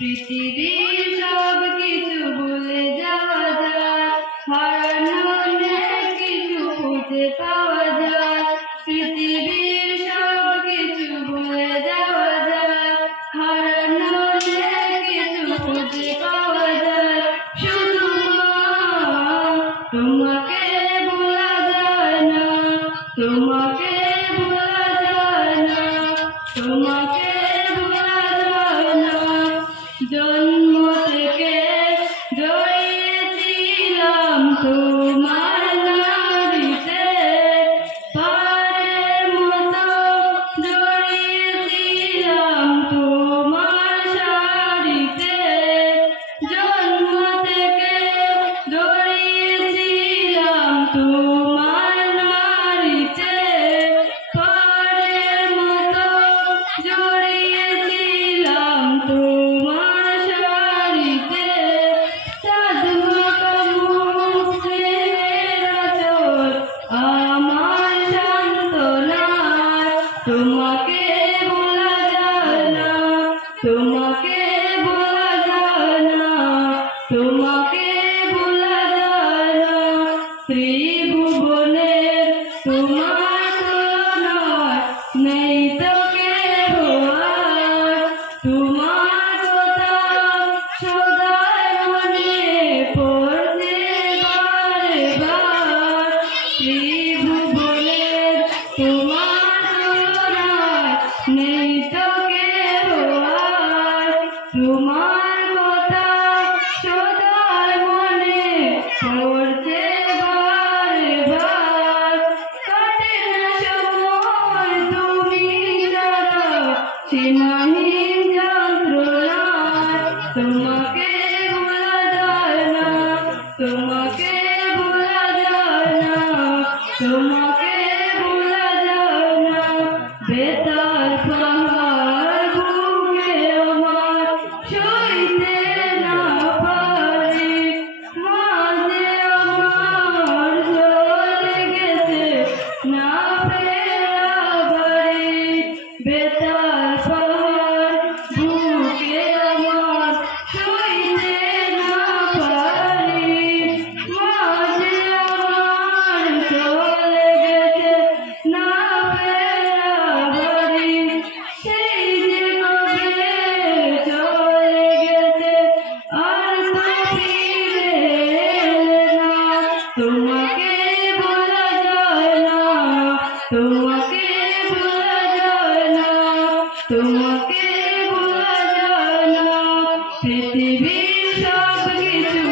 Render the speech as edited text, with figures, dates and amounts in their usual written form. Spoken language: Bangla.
পৃথিবীর সব কিছু ভুলে যাওয়া যায়, হারানো অনেক কিছু খুঁজে পাওয়া যায়। পৃথিবীর সব কিছু ভুলে যাওয়া যায়, হারানো অনেক কিছু খুঁজে পাওয়া যায়। শুধু তোমাকে ভোলা যায় না, তোমাকে ভোলা যায় না, তোমাকে ভোলা যায় না। জন্ম থেকে জড়িয়েছিলাম তোমার নাড়িতে, পারের মতো জড়িয়েছিলাম তোমার শাড়িতে। জন্ম থেকে জড়িয়েছিলাম তোমার নাড়িতে, পারের মতো জড়িয়েছিলাম তোমার শাড়িতে। চাঁদ মাখা মুখ, স্নেহের আঁচল আমার সান্ত্বনায়। তোমাকে ভোলা যায় না, তোমাকে ভোলা যায় না, তোমাকে ভোলা যায় না। ত্রিভুবনের তোমার তুলনায় নেই তো কেহ আর। তোমার কথা সদাই মনে পড়ছে বারে বার। ত্রিভুবনের তোমার তুলনায় নেই তো কেহ আর। তোমার কথা সদাই মনে পড়ছে বারে বার। কাটে না সময় তুমি ছাড়া সীমাহীন যন্ত্রণায়। তোমাকে ভোলা যায় না, তোমাকে ভোলা যায় না, তোমাকে ভোলা যায় না। বেতার পাহাড় বুকে আমার সইতে না পারি, মাঝে আমার চলে গেছে না ফেরা বাড়ি। বেতার পাহাড় বুকে আমার সইতে না পারি, মাঝে আমার চলে গেছে না ফেরা বাড়ি। সেই যে কবে চলে গেছে আর তো ফিরে এলে না। তোমাকে ভোলা যায় না, তোমাকে ভোলা যায় না, তোমাকে ভোলা যায় না। পৃথিবীর সব কিছু